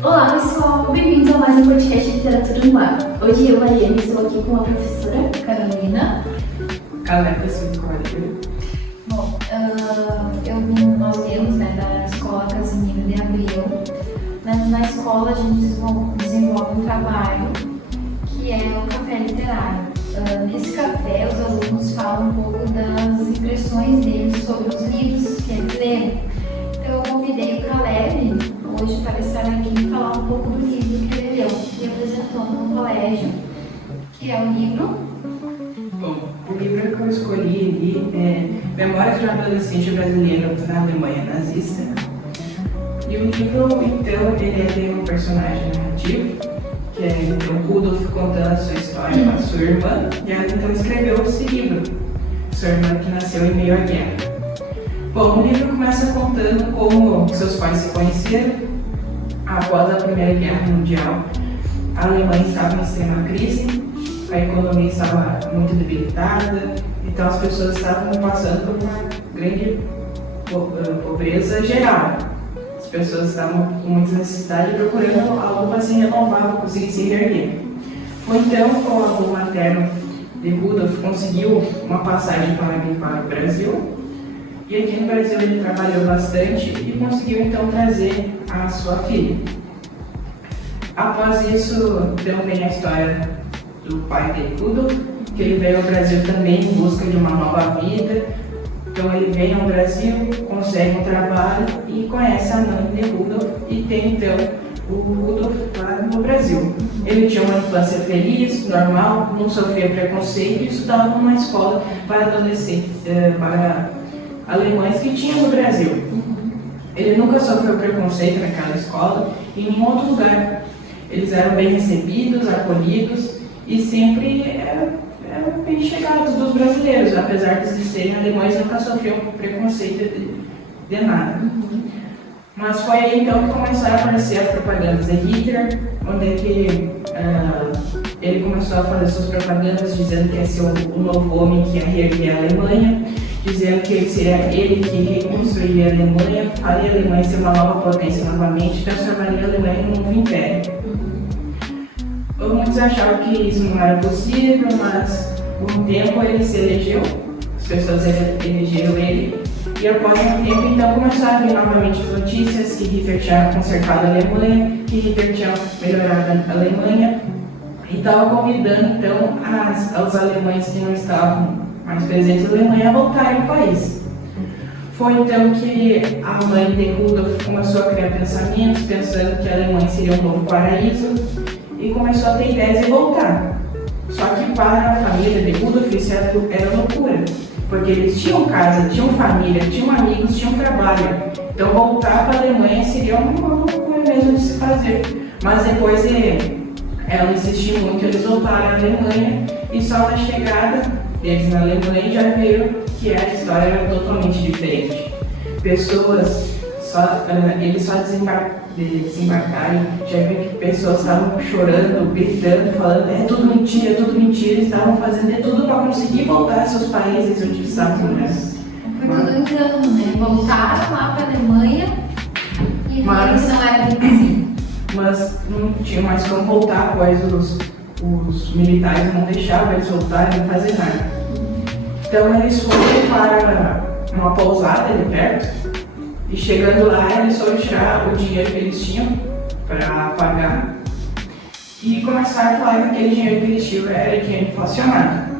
Olá pessoal, bem-vindos a mais um podcast de Literatura no Ar. Hoje eu, Mariane, estou aqui com a professora Carolina. Bom, nós viemos da escola Casimiro de Abreu. Na escola a gente desenvolve um trabalho que é o café literário. Nesse café os alunos falam um pouco das impressões deles sobre os livros que eles leram. Então eu convidei o Caleb hoje para estar aqui e falar um pouco do livro que ele leu e apresentou no colégio, que é o livro. Bom, o livro que eu escolhi ali é Memórias de um Adolescente Brasileiro na Alemanha Nazista. E o livro, então, ele tem um personagem narrativo, que é o Rudolf contando a sua história com a sua irmã, e ela então escreveu esse livro, sua irmã que nasceu em meio à guerra. Bom, o livro começa contando como seus pais se conheceram após a Primeira Guerra Mundial. A Alemanha estava em extrema crise, a economia estava muito debilitada, então as pessoas estavam passando por uma grande pobreza geral. As pessoas estavam com muita necessidade procurando algo para se renovar, para conseguir se reerguer. Foi então que o avô materno de Rudolf conseguiu uma passagem para vir para o Brasil. E aqui no Brasil ele trabalhou bastante e conseguiu então trazer a sua filha. Após isso, então vem a história do pai de Rudolf, que ele veio ao Brasil também em busca de uma nova vida. Então ele vem ao Brasil, consegue um trabalho e conhece a mãe de Rudolf e tem então o Rudolf lá no Brasil. Ele tinha uma infância feliz, normal, não sofria preconceito e estudava numa escola para adolescentes, para alemães que tinha no Brasil. Ele nunca sofreu preconceito naquela escola e em nenhum outro lugar. Eles eram bem recebidos, acolhidos e sempre eram bem chegados dos brasileiros, apesar de serem alemães, nunca sofriam preconceito de nada. Mas foi aí então que começaram a aparecer as propagandas de Hitler, onde é que ele começou a fazer suas propagandas dizendo que ia ser um novo homem que ia reerguer a Alemanha, dizendo que seria ele que reconstruiria a Alemanha, faria a Alemanha ser uma nova potência novamente, transformaria a Alemanha em um novo império. Muitos achavam que isso não era possível, mas por um tempo ele se elegeu, as pessoas elegeram ele, e após um tempo então começaram a vir novamente as notícias que Hitler tinha consertado a Alemanha, que Hitler tinha melhorado a Alemanha, e estava convidando então os alemães que não estavam mais presentes na Alemanha a voltarem ao país. Foi então que a mãe de Rudolf começou a criar pensamentos, pensando que a Alemanha seria um novo paraíso, e começou a ter ideias de voltar. Só que para a família de Rudolf isso era loucura, porque eles tinham casa, tinham família, tinham amigos, tinham trabalho. Então voltar para a Alemanha seria uma loucura mesmo de se fazer. Mas depois ela insistiu muito, eles voltaram à Alemanha e só na chegada deles na Alemanha já viram que a história era totalmente diferente. Eles só desembarcaram, já viram que pessoas estavam chorando, gritando, falando é tudo mentira, estavam fazendo de tudo para conseguir voltar aos seus países onde estavam. Foi tudo engano, né? Voltaram lá para a Alemanha e falaram que não era bem assim. Mas não tinha mais como voltar, pois os militares não deixavam eles voltarem e não fazer nada. Então eles foram para uma pousada ali perto e chegando lá eles foram tirar o dinheiro que eles tinham para pagar e começaram a falar que aquele dinheiro que eles tinham era dinheiro inflacionado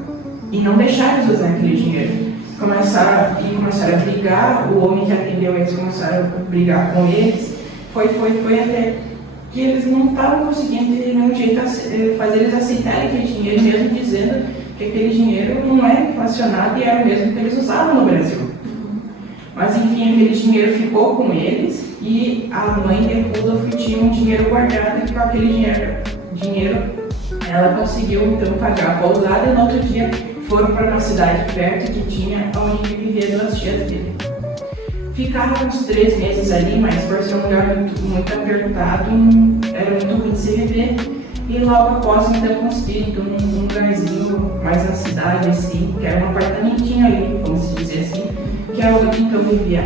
e não deixaram eles usar aquele dinheiro. Começaram a brigar, o homem que atendeu eles começaram a brigar com eles, foi até que eles não estavam conseguindo de nenhum jeito fazer eles aceitarem aquele dinheiro, mesmo dizendo que aquele dinheiro não era inflacionado e era o mesmo que eles usavam no Brasil. Mas enfim, aquele dinheiro ficou com eles e a mãe de Rudolf tinha um dinheiro guardado e com aquele dinheiro ela conseguiu então pagar a pousada e no outro dia foram para uma cidade perto que tinha onde viviam as tias dele. Ficaram uns 3 meses ali, mas por ser um lugar muito apertado, era muito ruim de se viver. E logo após então conseguiram então, um lugarzinho mais na cidade, assim, que era um apartamentinho ali, vamos dizer assim, que é onde então vivia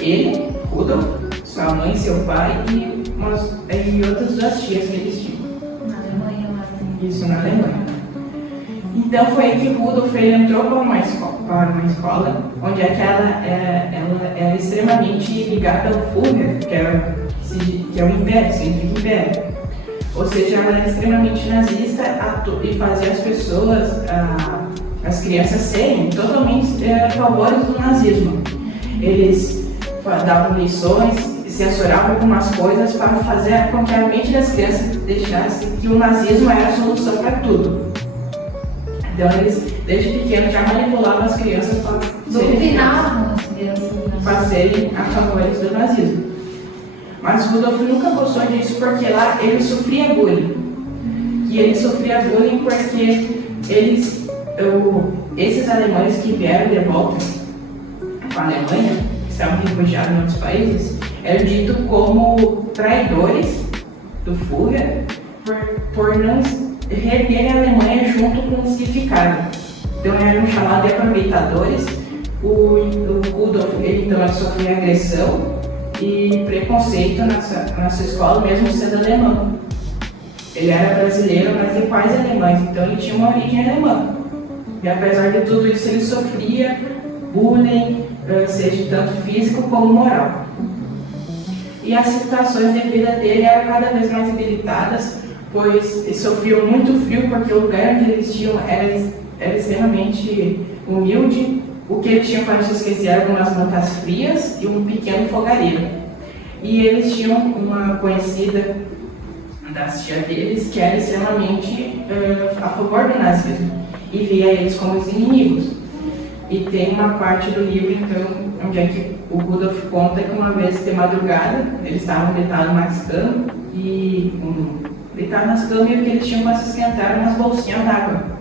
ele, Rudolf, sua mãe, seu pai e e outras duas tias que eles tinham. Na Alemanha, lá. Isso, na Alemanha. Então foi aí que Rudolf ele entrou para uma escola onde ela era extremamente ligada ao Führer, que é o Império, significa Império. Ou seja, ela era extremamente nazista e fazia as pessoas, as crianças serem totalmente favores do nazismo. Eles davam lições, censuravam algumas coisas para fazer com que a mente das crianças deixasse que o nazismo era a solução para tudo. Então eles, desde pequenos, já manipulavam as crianças para serem a favores do nazismo. Mas Rudolf nunca gostou disso porque lá ele sofria bullying. E ele sofria bullying porque esses alemães que vieram de volta para a Alemanha, que estavam refugiados em outros países, eram ditos como traidores do Führer por não reter a Alemanha junto com o significado. Então eram chamados de aproveitadores. O Rudolf então sofria agressão e preconceito na sua escola, mesmo sendo alemão. Ele era brasileiro, mas de pais alemães, então ele tinha uma origem alemã. E apesar de tudo isso, ele sofria bullying, seja tanto físico como moral. E as situações de vida dele eram cada vez mais debilitadas, pois eles sofriam muito frio, porque o lugar onde eles tinham era extremamente humilde. O que eles tinham para se esquecer eram algumas mantas frias e um pequeno fogareiro. E eles tinham uma conhecida das tias deles que era extremamente a favor do nazismo e via eles como os inimigos. E tem uma parte do livro, então, onde é que o Rudolf conta que uma vez de madrugada eles estavam deitados nas camas e deitados nas camas e o que eles tinham para se esquentar umas bolsinhas d'água.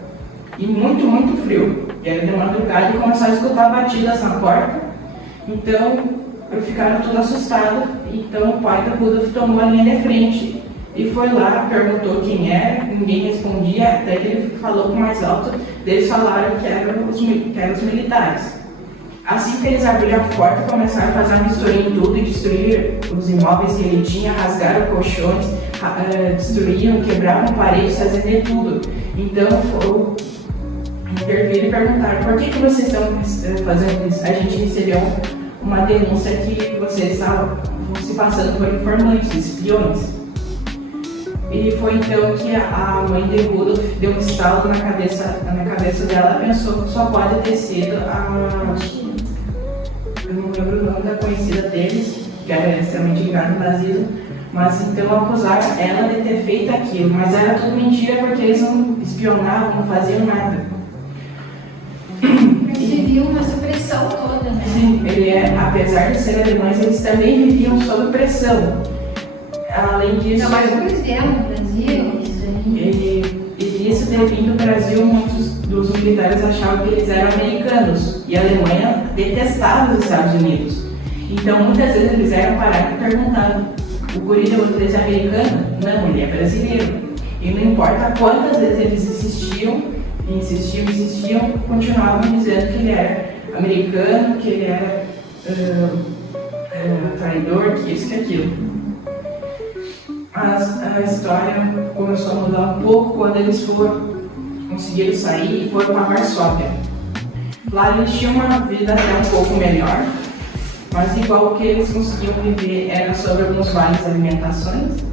E muito, muito frio. E era de madrugada e começaram a escutar batidas na porta. Então, ficaram todos assustados. Então, o pai do Rudolf tomou a linha de frente e foi lá, perguntou quem era, ninguém respondia, até que ele falou com mais alto. Eles falaram que eram os militares. Assim que eles abriram a porta, começaram a fazer uma misturinha em tudo e destruir os imóveis que ele tinha, rasgaram colchões, destruíam, quebravam paredes, faziam de tudo. Então, intervir e perguntar: por que vocês estão fazendo isso? A gente recebeu uma denúncia que vocês estavam se passando por informantes, espiões. E foi então que a mãe de Rudolf deu um estalo na cabeça dela e pensou que só pode ter sido eu não lembro o nome da conhecida deles, que era extremamente ligada ao nazismo, mas então acusaram ela de ter feito aquilo, mas era tudo mentira porque eles não espionavam, não faziam nada. Eles viviam nessa pressão toda, né? Sim, apesar de serem alemães, eles também viviam sob pressão. Além disso, não, mas como eles vieram no Brasil, isso aí. E isso ter vindo do Brasil, muitos dos militares achavam que eles eram americanos e a Alemanha detestava os Estados Unidos. Então muitas vezes eles eram parados e perguntavam: o guri de vocês é americano? Não, ele é brasileiro. E não importa quantas vezes eles insistiam, continuavam dizendo que ele era americano, que ele era traidor, que isso, que aquilo. A história começou a mudar um pouco quando eles conseguiram sair e foram para Varsóvia. Lá eles tinham uma vida até um pouco melhor, mas igual o que eles conseguiam viver era sobre alguns vales alimentações.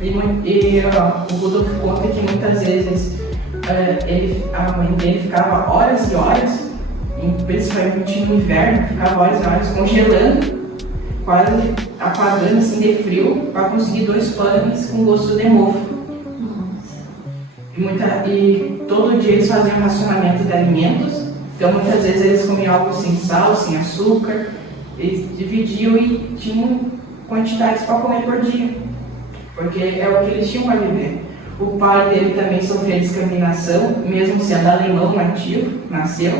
O Rudolf conta que muitas vezes a mãe dele ficava horas e horas, principalmente no inverno, ficava horas e horas congelando, quase apagando assim de frio, para conseguir 2 pães com gosto de mofo. E todo dia eles faziam racionamento de alimentos, então muitas vezes eles comiam algo sem sal, sem açúcar, eles dividiam e tinham quantidades para comer por dia, porque é o que eles tinham para viver. O pai dele também sofreu discriminação, mesmo sendo alemão nativo, nasceu,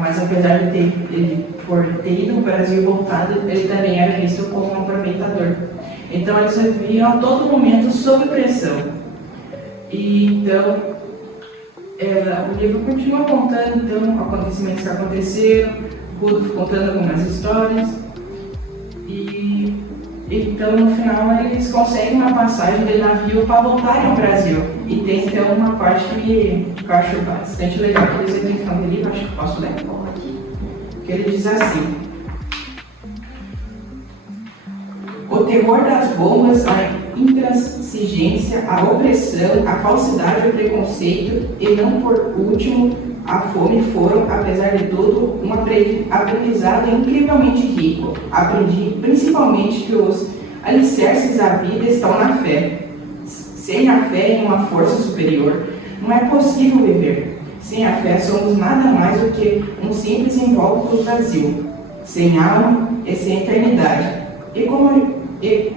mas apesar de ele ter ido no Brasil e voltado, ele também era visto como um aproveitador. Então eles viviam a todo momento sob pressão. E então o livro continua contando então, acontecimentos que aconteceram, Rudolf contando algumas histórias. E Então, no final, eles conseguem uma passagem de navio para voltarem ao Brasil. E tem então uma parte que eu acho bastante legal, que eles entram no livro, acho que posso ler. Que ele diz assim: o terror das bombas, a intransigência, a opressão, a falsidade, o preconceito e, não por último, a fome foram, apesar de tudo, um aprendizado incrivelmente rico. Aprendi principalmente que os alicerces da vida estão na fé. Sem a fé em uma força superior, não é possível viver. Sem a fé somos nada mais do que um simples invólucro vazio, sem alma e sem eternidade. E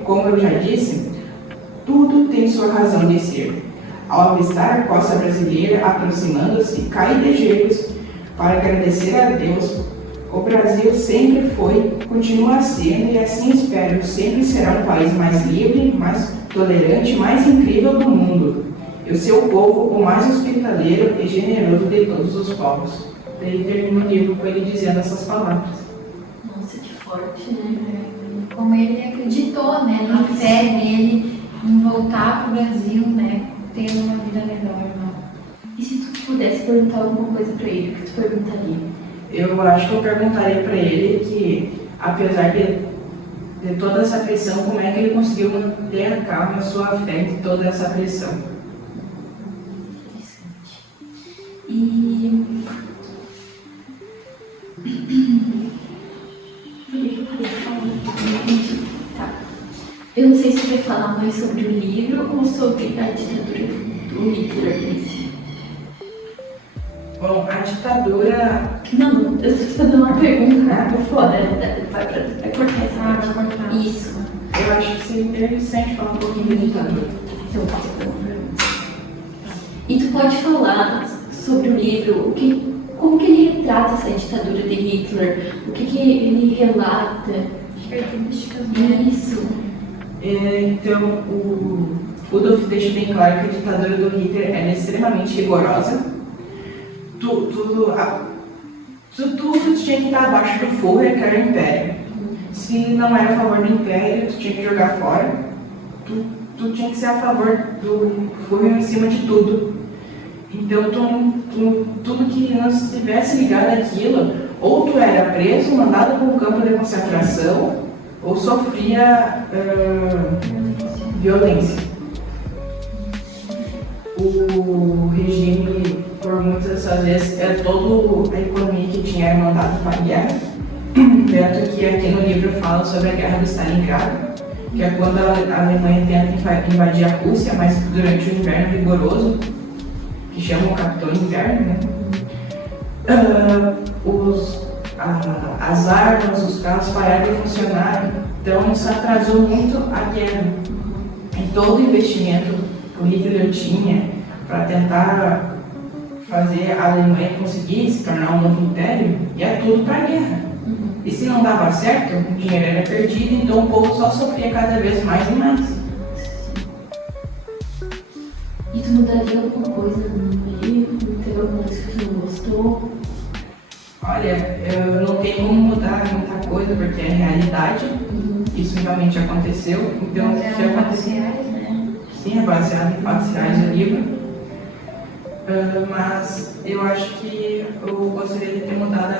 como eu já disse, tudo tem sua razão de ser. Ao avistar a costa brasileira aproximando-se, caí de joelhos para agradecer a Deus. O Brasil sempre foi, continua sendo e assim espero, sempre será um país mais livre, mais tolerante, mais incrível do mundo. E o seu povo, o mais hospitaleiro e generoso de todos os povos. Daí termina o livro com ele dizendo essas palavras. Nossa, que forte, né? Como ele acreditou, né, na fé dele em voltar para o Brasil, né, tendo uma vida melhor. Né? E se tu pudesse perguntar alguma coisa pra ele, o que tu perguntaria? Eu acho que eu perguntaria para ele que, apesar de toda essa pressão, como é que ele conseguiu manter a calma e a sua fé de toda essa pressão. Interessante. E... Tá. Eu não sei se você vai falar mais sobre o livro ou sobre a ditadura do Hitler nesse. Bom, a ditadura... Não, eu estou te fazendo uma pergunta por fora. Vai cortar essa parte. Vai cortar. Isso. Eu acho que seria interessante falar um pouquinho da ditadura. Então, eu faço uma pergunta. E tu pode falar sobre o livro, como que ele retrata essa ditadura de Hitler? O que ele relata? Características dele. Isso. Então, o Rudolf deixa bem claro que a ditadura do Hitler é extremamente rigorosa. Tudo tinha que estar abaixo do Führer, que era o Império. Se não era a favor do Império, tu tinha que jogar fora. Tu tinha que ser a favor do Führer em cima de tudo. Então, tudo que não estivesse ligado àquilo, ou tu era preso, mandado para um campo de concentração, ou sofria violência. O regime, por muitas dessas vezes, toda a economia que tinha era mandada para a guerra. Tanto que aqui no livro fala sobre a guerra do Stalingrado, que é quando a Alemanha tenta invadir a Rússia, mas durante o inverno rigoroso, que chamam o Capitão Inverno, né? As armas, os carros pararam de funcionar, então isso atrasou muito a guerra. E todo o investimento que o Hitler tinha para tentar fazer a Alemanha conseguir se tornar um novo império, ia tudo para a guerra. E se não dava certo, o dinheiro era perdido, então o povo só sofria cada vez mais e mais. E tu mudaria alguma coisa no livro? Teve alguma coisa que tu não gostou? Olha, eu não tenho como mudar muita coisa, porque é realidade. Isso realmente aconteceu. Então, o que aconteceu? Né? Sim, é baseado em fatos reais do livro. Mas eu acho que eu gostaria de ter mudado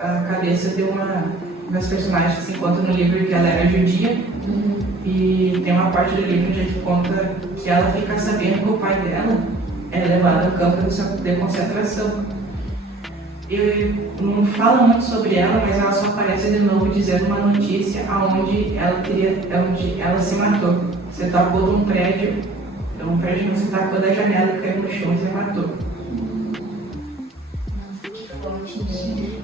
a cabeça de uma das personagens que se encontra no livro, que ela era judia. E tem uma parte do livro que conta que ela fica sabendo que o pai dela é levado ao campo de concentração. E não fala muito sobre ela, mas ela só aparece de novo dizendo uma notícia onde ela se matou. Você tacou de um prédio não, você tacou da janela e caiu no chão e se matou. Que forte, né?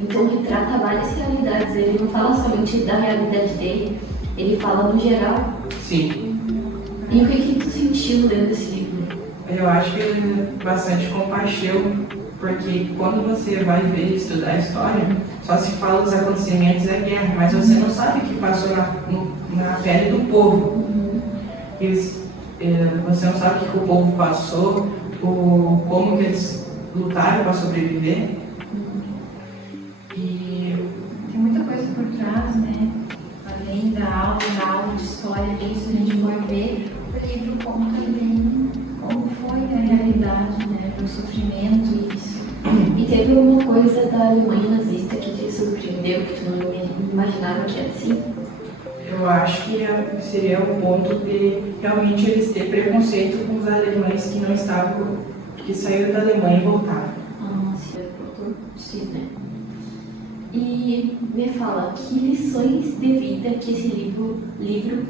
Então retrata várias realidades, ele não fala somente da realidade dele, ele fala no geral. Sim. E o que tu sentiu lendo esse livro? Eu acho que é bastante compaixão, porque quando você vai ver e estudar a história, só se fala dos acontecimentos da guerra, mas você não sabe o que passou na pele do povo. Você não sabe o que o povo passou, como que eles lutaram para sobreviver. E tem muita coisa por trás, né? Além da aula de coisa da Alemanha nazista que te surpreendeu, que tu não imaginava que era assim? Eu acho que seria o ponto de realmente eles ter preconceito com os alemães que não estavam, que saíram da Alemanha e voltaram. Sim, né? E me fala, que lições de vida que esse livro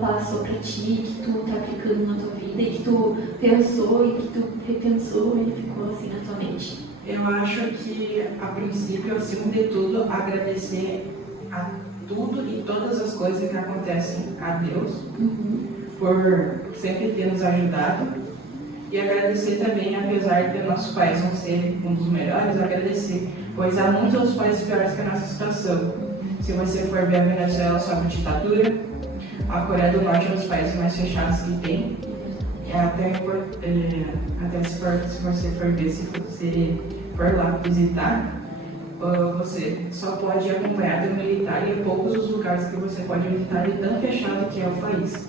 passou pra ti, que tu tá aplicando na tua vida e que tu pensou e que tu repensou e ficou assim na tua mente? Eu acho que, a princípio, acima de tudo, agradecer a tudo e todas as coisas que acontecem a Deus por sempre ter nos ajudado, e agradecer também, apesar de nosso país não ser um dos melhores, agradecer, pois há muitos outros países piores que a nossa situação. Se você for ver, a Venezuela sofre ditadura, a Coreia do Norte é um dos países mais fechados que tem, até se você for ver, se você for lá visitar, você só pode ir acompanhado do militar, e é poucos os lugares que você pode visitar, e tão fechado que é o país.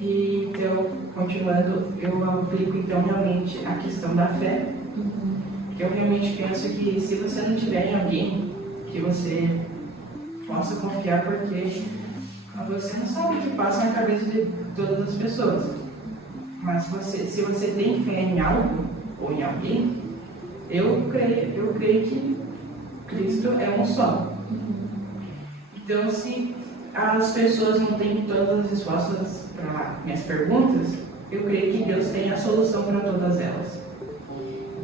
E então, continuando, eu aplico então realmente a questão da fé. Eu realmente penso que se você não tiver em alguém que você possa confiar, porque você não sabe o que passa na cabeça de todas as pessoas. Mas se você tem fé em algo ou em alguém, eu creio que Cristo é um só. Então, se as pessoas não têm todas as respostas para minhas perguntas, eu creio que Deus tem a solução para todas elas.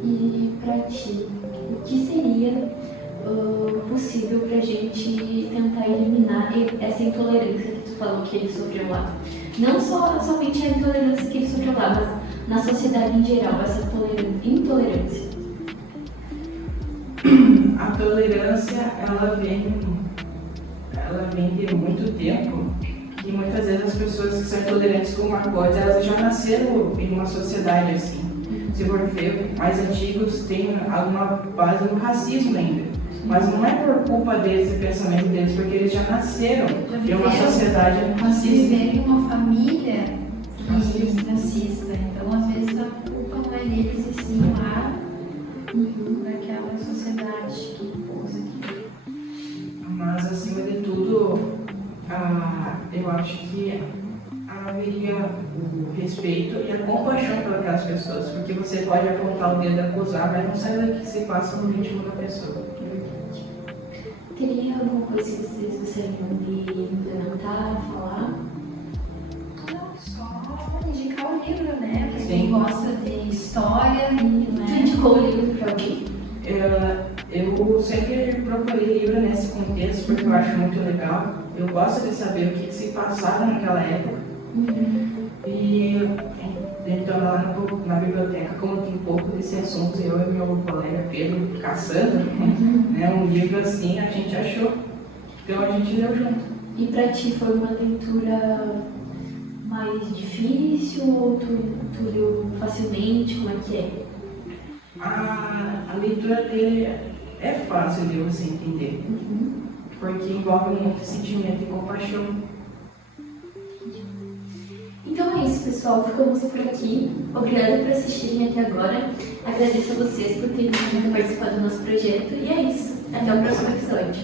E para ti, o que seria possível para a gente tentar eliminar essa intolerância que tu falou que ele sofreu lá? Não somente a intolerância que ele sofreu lá, mas na sociedade em geral, essa intolerância. A tolerância, ela vem de muito tempo, e muitas vezes as pessoas que são intolerantes com uma coisa, elas já nasceram em uma sociedade assim. Se for ver, mais antigos têm alguma base no racismo ainda, mas não é por culpa deles e pensamento deles, porque eles já nasceram em uma sociedade racista. Viveram em uma família racista, então às vezes a culpa não é deles e sim lá daquela sociedade que impôs aqui. Mas acima de tudo, eu acho que haveria o respeito e a compaixão por aquelas pessoas, porque você pode apontar o dedo e acusar, mas não sabe o que se passa no íntimo da pessoa. Teria alguma coisa que vocês gostariam de implementar, falar? Não, só indicar o livro, né? Pra Sim. quem gosta de história, Tu né? indicou o livro para alguém? Eu sempre procurei livro nesse contexto, porque eu acho muito legal. Eu gosto de saber o que se passava naquela época. E então lá na biblioteca, como tem pouco desse assunto, eu e meu colega Pedro caçando, né, um livro assim a gente achou, então a gente leu junto. E para ti foi uma leitura mais difícil ou tu leu facilmente? Como é que é? A leitura dele é fácil de você entender, porque envolve muito sentimento e compaixão. Então é isso, pessoal. Ficamos por aqui. Obrigada por assistirem até agora. Agradeço a vocês por terem vindo participar do nosso projeto. E é isso. Até o próximo episódio.